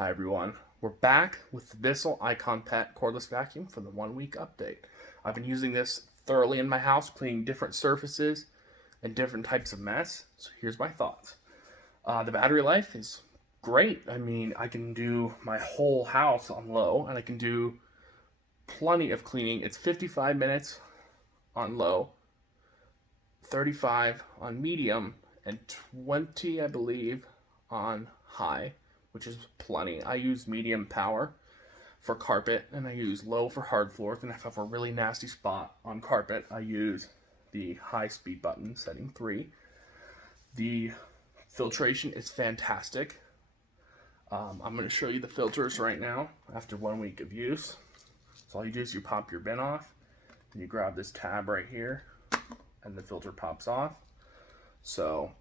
Hi everyone, we're back with the Bissell ICON PET cordless vacuum for the 1 week update. I've been using this thoroughly in my house, cleaning different surfaces and different types of mess. So here's my thoughts. The battery life is great. I mean, I can do my whole house on low and I can do plenty of cleaning. It's 55 minutes on low, 35 on medium, and 20, I believe, on high, which is plenty. I use medium power for carpet and I use low for hard floors, and if I have a really nasty spot on carpet, I use the high speed button setting 3. The filtration is fantastic. I'm going to show you the filters right now after 1 week of use. So all you do is you pop your bin off, and you grab this tab right here, and the filter pops off. So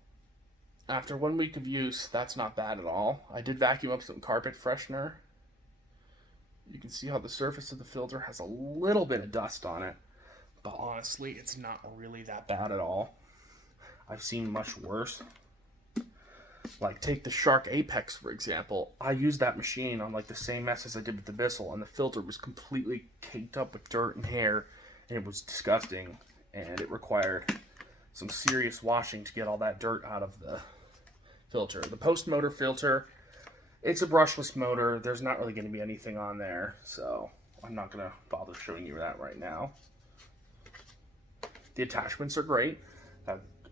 after 1 week of use, that's not bad at all. I did vacuum up some carpet freshener. You can see how the surface of the filter has a little bit of dust on it, but honestly, it's not really that bad at all. I've seen much worse. Like, take the Shark Apex, for example. I used that machine on like the same mess as I did with the Bissell, and the filter was completely caked up with dirt and hair, and it was disgusting, and it required some serious washing to get all that dirt out of the filter. The post motor filter, it's a brushless motor. There's not really going to be anything on there, so I'm not going to bother showing you that right now. The attachments are great.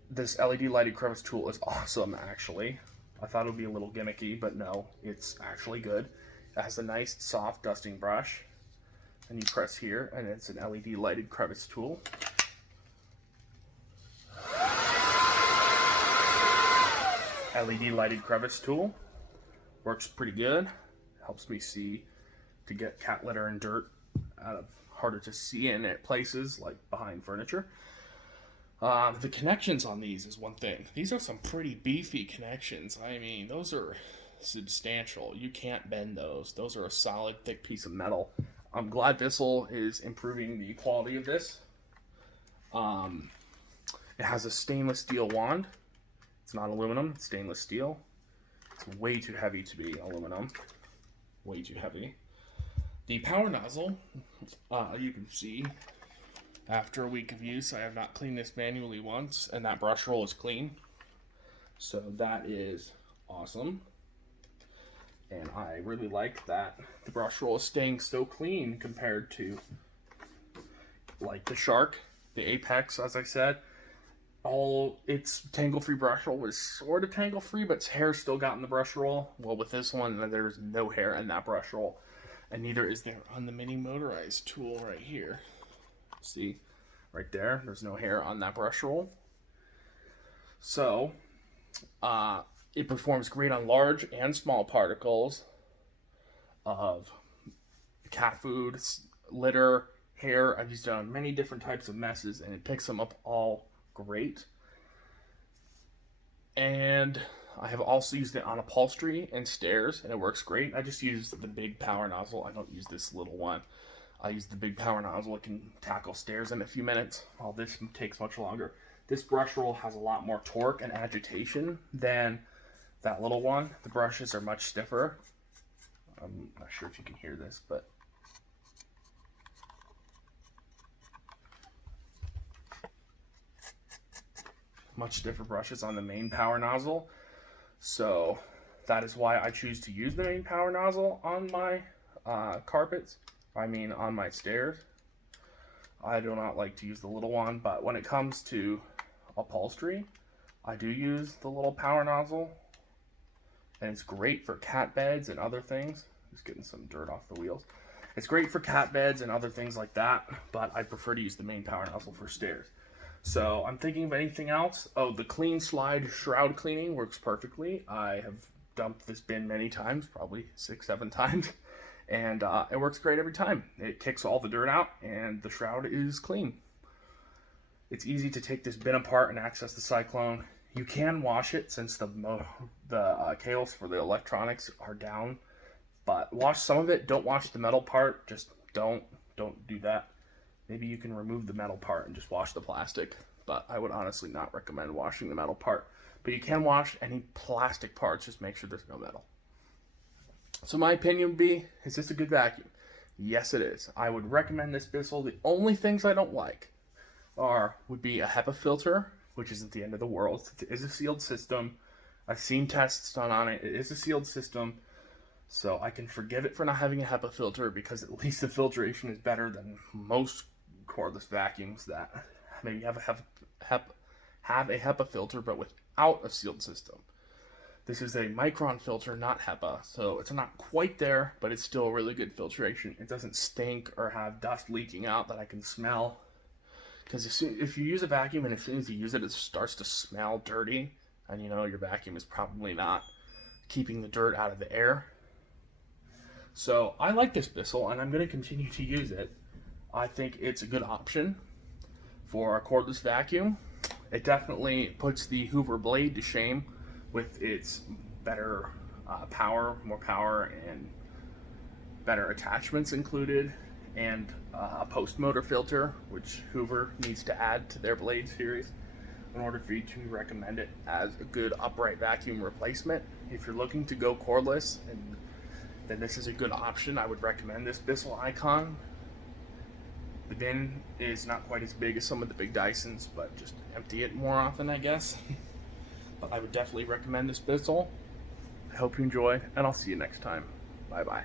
This LED lighted crevice tool is awesome, actually. I thought it would be a little gimmicky, but no, it's actually good. It has a nice soft dusting brush, and you press here, and it's an LED lighted crevice tool. LED lighted crevice tool works pretty good. Helps me see to get cat litter and dirt out of harder to see in at places like behind furniture. The connections on these is one thing. These are some pretty beefy connections. I mean, those are substantial. You can't bend those. Those are a solid, thick piece of metal. I'm glad Bissell is improving the quality of this. It has a stainless steel wand. It's not aluminum, it's stainless steel. It's way too heavy to be aluminum. Way too heavy. The power nozzle, you can see, after a week of use, I have not cleaned this manually once, and that brush roll is clean. So that is awesome. And I really like that the brush roll is staying so clean compared to like the Shark, the Apex, as I said. All its tangle-free brush roll was sort of tangle-free, but its hair still got in the brush roll. Well, with this one, there's no hair in that brush roll, and neither is there on the mini motorized tool right here. See, right there, there's no hair on that brush roll. So, it performs great on large and small particles of cat food, litter, hair. I've used it on many different types of messes, and it picks them up all great. And I have also used it on upholstery and stairs, and it works great. I just use the big power nozzle. I don't use this little one. I use the big power nozzle. It can tackle stairs in a few minutes, while this takes much longer. This brush roll has a lot more torque and agitation than that little one. The brushes are much stiffer. I'm not sure if you can hear this, but much stiffer brushes on the main power nozzle. So that is why I choose to use the main power nozzle on my carpets. I mean, on my stairs. I do not like to use the little one, but when it comes to upholstery, I do use the little power nozzle, and it's great for cat beds and other things. Just getting some dirt off the wheels. It's great for cat beds and other things like that, but I prefer to use the main power nozzle for stairs. So I'm thinking of anything else. Oh, the clean slide shroud cleaning works perfectly. I have dumped this bin many times, probably 6-7 times, and it works great every time. It kicks all the dirt out, and the shroud is clean. It's easy to take this bin apart and access the Cyclone. You can wash it since the cables for the electronics are down, but wash some of it. Don't wash the metal part. Just don't do that. Maybe you can remove the metal part and just wash the plastic, but I would honestly not recommend washing the metal part. But you can wash any plastic parts, just make sure there's no metal. So my opinion would be, is this a good vacuum? Yes, it is. I would recommend this Bissell. The only things I don't like would be a HEPA filter, which isn't the end of the world. It is a sealed system. I've seen tests done on it. It is a sealed system. So I can forgive it for not having a HEPA filter, because at least the filtration is better than most cordless vacuums that maybe have a HEPA filter but without a sealed system. This is a micron filter, not HEPA, so it's not quite there, but it's still really good filtration. It doesn't stink or have dust leaking out that I can smell. Because if you use a vacuum and as soon as you use it, it starts to smell dirty, and you know your vacuum is probably not keeping the dirt out of the air. So I like this Bissell, and I'm going to continue to use it. I think it's a good option for a cordless vacuum. It definitely puts the Hoover blade to shame with its better power, more power, and better attachments included, and a post motor filter, which Hoover needs to add to their blade series in order for you to recommend it as a good upright vacuum replacement. If you're looking to go cordless, then this is a good option. I would recommend this Bissell Icon. The bin is not quite as big as some of the big Dysons, but just empty it more often, I guess. But I would definitely recommend this Bissell. I hope you enjoyed, and I'll see you next time. Bye-bye.